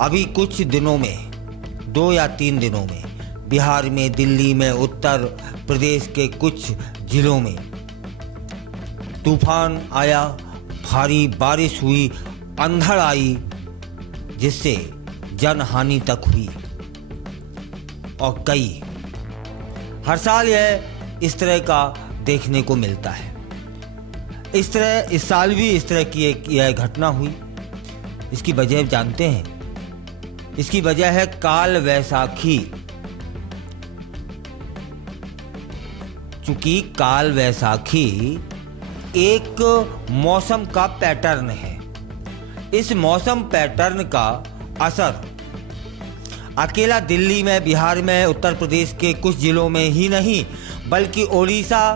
अभी कुछ दिनों में, 2 या 3 दिनों में बिहार में, दिल्ली में, उत्तर प्रदेश के कुछ जिलों में तूफान आया, भारी बारिश हुई, अंधड़ आई, जिससे जनहानि तक हुई। और हर साल यह इस तरह का देखने को मिलता है। इस साल भी इस तरह की यह घटना हुई। इसकी वजह जानते हैं? इसकी वजह है काल वैसाखी। चूंकि काल वैसाखी एक मौसम का पैटर्न है। इस मौसम पैटर्न का असर अकेला दिल्ली में, बिहार में, उत्तर प्रदेश के कुछ जिलों में ही नहीं, बल्कि ओडिशा,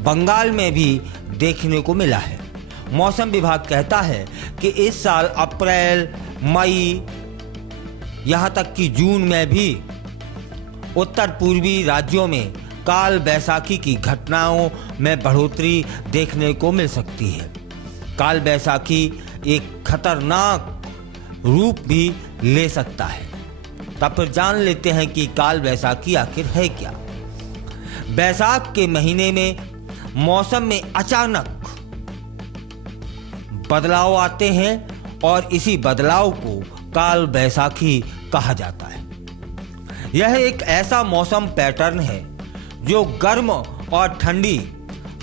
बंगाल में भी देखने को मिला है। मौसम विभाग कहता है कि इस साल अप्रैल, मई, यहाँ तक कि जून में भी उत्तर पूर्वी राज्यों में काल बैसाखी की घटनाओं में बढ़ोतरी देखने को मिल सकती है। काल बैसाखी एक खतरनाक रूप भी ले सकता है। तब फिर जान लेते हैं कि काल बैसाखी आखिर है क्या। बैसाख के महीने में मौसम में अचानक बदलाव आते हैं और इसी बदलाव को काल बैसाखी कहा जाता है। यह एक ऐसा मौसम पैटर्न है जो गर्म और ठंडी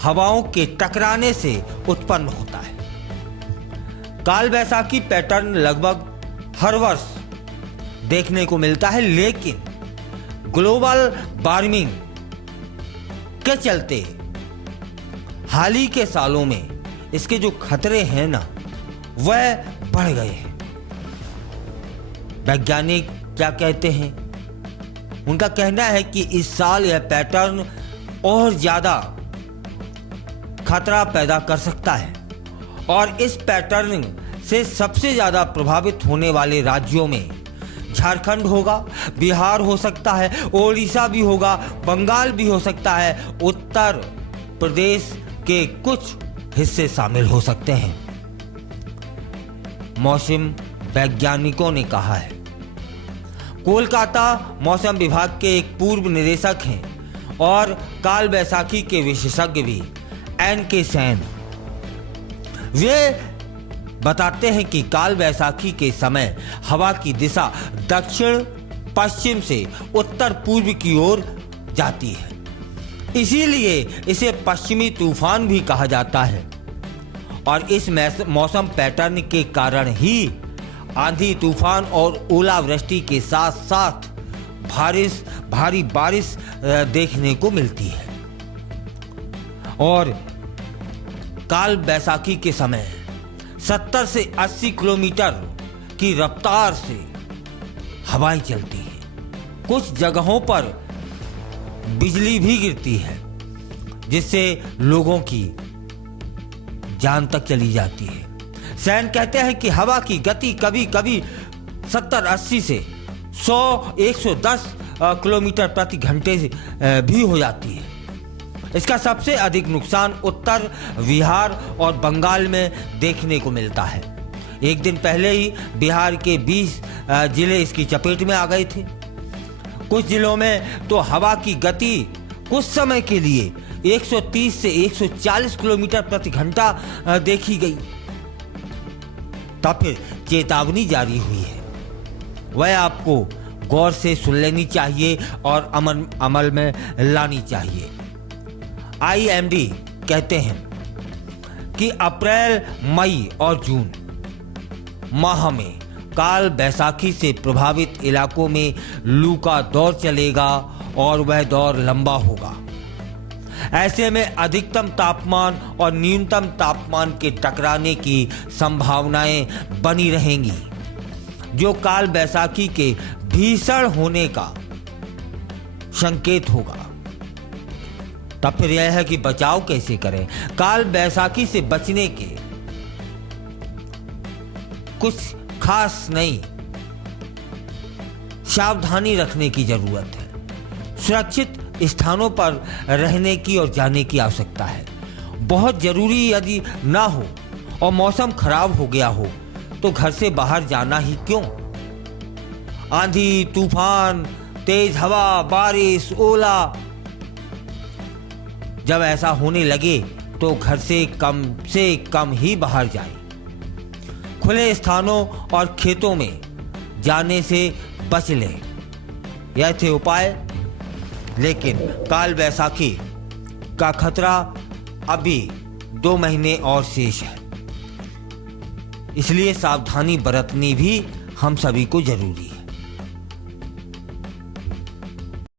हवाओं के टकराने से उत्पन्न होता है। काल बैसाखी पैटर्न लगभग हर वर्ष देखने को मिलता है, लेकिन ग्लोबल वार्मिंग के चलते हाल ही के सालों में इसके जो खतरे हैं ना, वह बढ़ गए हैं। वैज्ञानिक क्या कहते हैं? उनका कहना है कि इस साल यह पैटर्न और ज्यादा खतरा पैदा कर सकता है और इस पैटर्न से सबसे ज्यादा प्रभावित होने वाले राज्यों में झारखंड होगा, बिहार हो सकता है, ओडिशा भी होगा, बंगाल भी हो सकता है, उत्तर प्रदेश के कुछ हिस्से शामिल हो सकते हैं। मौसम वैज्ञानिकों ने कहा है। कोलकाता मौसम विभाग के एक पूर्व निदेशक हैं और काल बैसाखी के विशेषज्ञ भी NK सैन। वे बताते हैं कि काल बैसाखी के समय हवा की दिशा दक्षिण पश्चिम से उत्तर पूर्व की ओर जाती है, इसीलिए इसे पश्चिमी तूफान भी कहा जाता है। और इस मौसम पैटर्न के कारण ही आंधी, तूफान और ओलावृष्टि के साथ साथ भारी बारिश देखने को मिलती है। और काल बैसाखी के समय 70 से 80 किलोमीटर की रफ्तार से हवाएं चलती हैं। कुछ जगहों पर बिजली भी गिरती है, जिससे लोगों की जान तक चली जाती है। सैन कहते हैं कि हवा की गति कभी कभी 70-80 से 100-110 किलोमीटर प्रति घंटे भी हो जाती है। इसका सबसे अधिक नुकसान उत्तर बिहार और बंगाल में देखने को मिलता है। एक दिन पहले ही बिहार के 20 जिले इसकी चपेट में आ गए थे। कुछ जिलों में तो हवा की गति कुछ समय के लिए 130 से 140 किलोमीटर प्रति घंटा देखी गई। तब फिर चेतावनी जारी हुई है, वह आपको गौर से सुन लेनी चाहिए और अमल में लानी चाहिए। IMD कहते हैं कि अप्रैल, मई और जून माह में काल बैसाखी से प्रभावित इलाकों में लू का दौर चलेगा और वह दौर लंबा होगा। ऐसे में अधिकतम तापमान और न्यूनतम तापमान के टकराने की संभावनाएं बनी रहेंगी, जो काल बैसाखी के भीषण होने का संकेत होगा। तब फिर यह है कि बचाव कैसे करें। काल बैसाखी से बचने के कुछ खास नहीं, सावधानी रखने की जरूरत है। सुरक्षित स्थानों पर रहने की और जाने की आवश्यकता है। बहुत जरूरी यदि ना हो और मौसम खराब हो गया हो तो घर से बाहर जाना ही क्यों। आंधी, तूफान, तेज हवा, बारिश, ओला। जब ऐसा होने लगे तो घर से कम ही बाहर जाएं। खुले स्थानों और खेतों में जाने से बच लें। यह थे उपाय। लेकिन काल बैसाखी का खतरा अभी 2 महीने और शेष है, इसलिए सावधानी बरतनी भी हम सभी को जरूरी है।